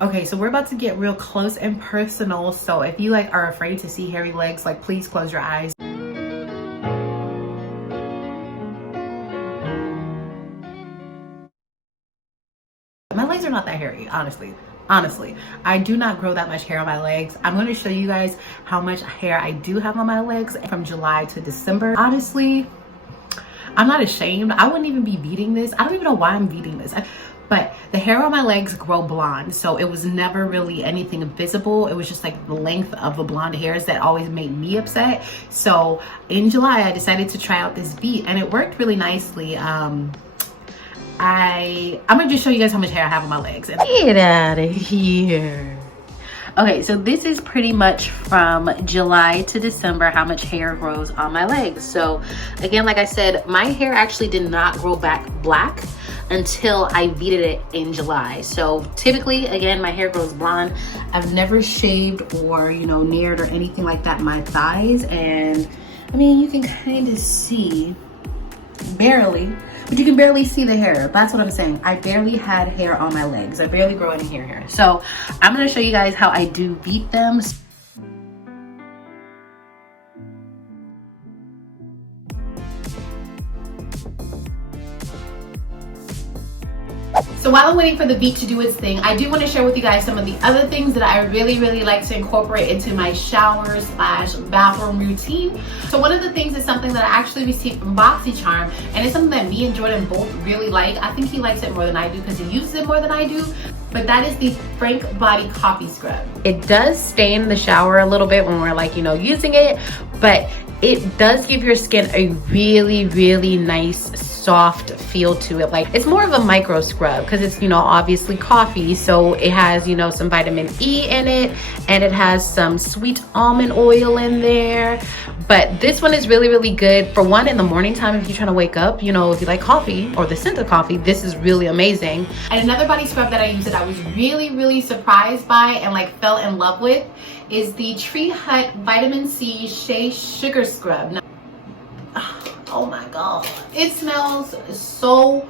Okay, so we're about to get real close and personal. So if you like are afraid to see hairy legs, like please close your eyes. My legs are not that hairy, honestly. I do not grow that much hair on my legs. I'm going to show you guys how much hair I do have on my legs from July to December. Honestly, I'm not ashamed. I wouldn't even be beating this. I don't even know why I'm beating this. But the hair on my legs grow blonde, so it was never really anything visible. It was just like the length of the blonde hairs that always made me upset. So in July, I decided to try out this Veet, and it worked really nicely. I'm gonna just show you guys how much hair I have on my legs. Get out of here. Okay, so this is pretty much from July to December how much hair grows on my legs. So again, like I said, my hair actually did not grow back black until I Veeted it in July. So typically, again, my hair grows blonde. I've never shaved or, you know, neared or anything like that my thighs. And I mean, you can kind of see, barely, but you can barely see the hair. That's what I'm saying. I barely had hair on my legs. I barely grow any hair here. So I'm gonna show you guys how I do Veet them. So while I'm waiting for the Veet to do its thing, I do want to share with you guys some of the other things that I really like to incorporate into my shower / bathroom routine. So one of the things is something that I actually received from BoxyCharm, and it's something that me and Jordan both really like. I think he likes it more than I do because he uses it more than I do. But that is the Frank Body Coffee Scrub. It does stain the shower a little bit when we're like, you know, using it, but it does give your skin a really nice soft feel to it. Like, it's more of a micro scrub because it's, you know, obviously coffee, so it has, you know, some vitamin E in it, and it has some sweet almond oil in there. But this one is really good for one in the morning time if you're trying to wake up, you know, if you like coffee or the scent of coffee. This is really amazing. And another body scrub that I use that I was really surprised by and like fell in love with is the Tree Hut Vitamin C Shea Sugar Scrub. Now, oh my god, it smells so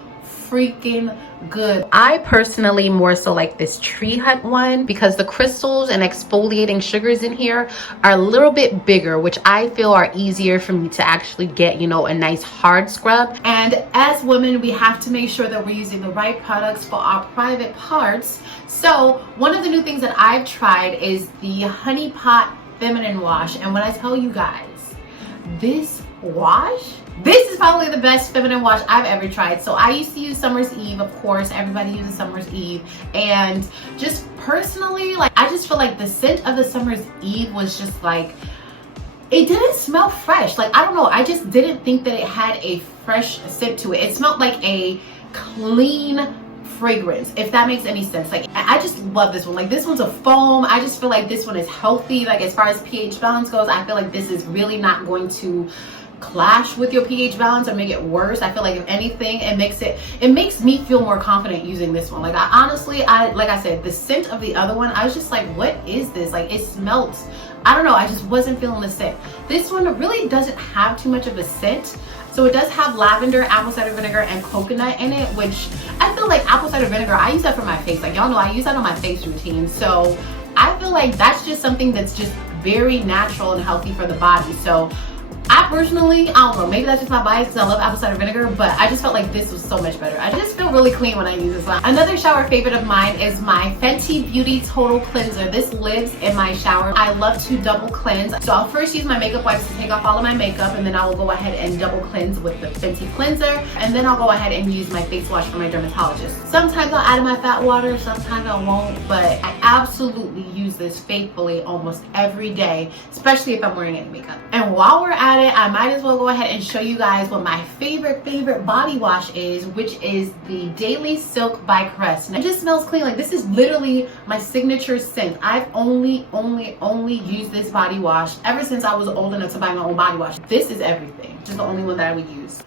freaking good. I personally more so like this Tree Hut one because the crystals and exfoliating sugars in here are a little bit bigger, which I feel are easier for me to actually get, you know, a nice hard scrub. And as women, we have to make sure that we're using the right products for our private parts. So one of the new things that I've tried is the Honey Pot Feminine Wash. And when I tell you guys, this wash, this is probably the best feminine wash I've ever tried. So I used to use Summer's Eve, of course. Everybody uses Summer's Eve. And just personally, like, I just feel like the scent of the Summer's Eve was just like, it didn't smell fresh. Like, I don't know. I just didn't think that it had a fresh scent to it. It smelled like a clean fragrance, if that makes any sense. Like, I just love this one. Like, this one's a foam. I just feel like this one is healthy. Like, as far as pH balance goes, I feel like this is really not going to clash with your pH balance or make it worse. I feel like if anything, it makes me feel more confident using this one. Like, I honestly, like I said, the scent of the other one, I was just like, what is this? Like, it smells, I don't know, I just wasn't feeling the scent. This one really doesn't have too much of a scent. So it does have lavender, apple cider vinegar, and coconut in it, which I feel like apple cider vinegar, I use that for my face. Like, y'all know I use that on my face routine. So I feel like that's just something that's just very natural and healthy for the body. So I personally, I don't know, maybe that's just my bias because I love apple cider vinegar, but I just felt like this was so much better. I just feel really clean when I use this one. Another shower favorite of mine is my Fenty Beauty Total Cleanser. This lives in my shower. I love to double cleanse. So I'll first use my makeup wipes to take off all of my makeup, and then I will go ahead and double cleanse with the Fenty cleanser, and then I'll go ahead and use my face wash from my dermatologist. Sometimes I'll add in my fat water, sometimes I won't, but I absolutely use this faithfully almost every day, especially if I'm wearing any makeup. And while we're at it, I might as well go ahead and show you guys what my favorite body wash is, which is the Daily Silk by Crest. And it just smells clean. Like, this is literally my signature scent. I've only used this body wash ever since I was old enough to buy my own body wash. This is everything. Just the only one that I would use.